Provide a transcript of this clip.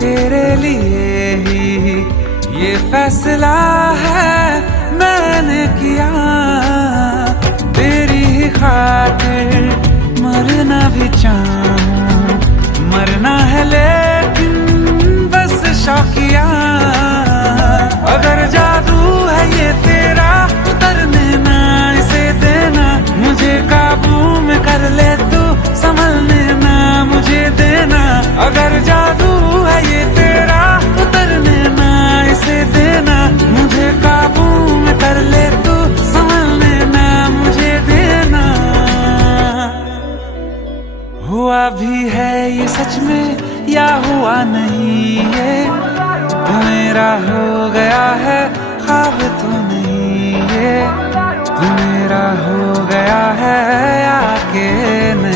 तेरे लिए ही ये फैसला है मैंने किया, तेरी ही खातिर मरना भी चाहूं, मरना है लेकिन बस शौकिया। अगर जादू है ये तेरा उतरने ना इसे देना, मुझे काबू में कर ले तू, संभलने ना मुझे देना। अगर जादू है ये तेरा उतरने ना इसे देना, मुझे काबू में कर ले तू, संभलने ना मुझे देना। हुआ भी है ये सच में या हुआ नहीं, ये तू मेरा हो गया है ख्वाब तो नहीं, ये तू मेरा हो गया है या के नहीं।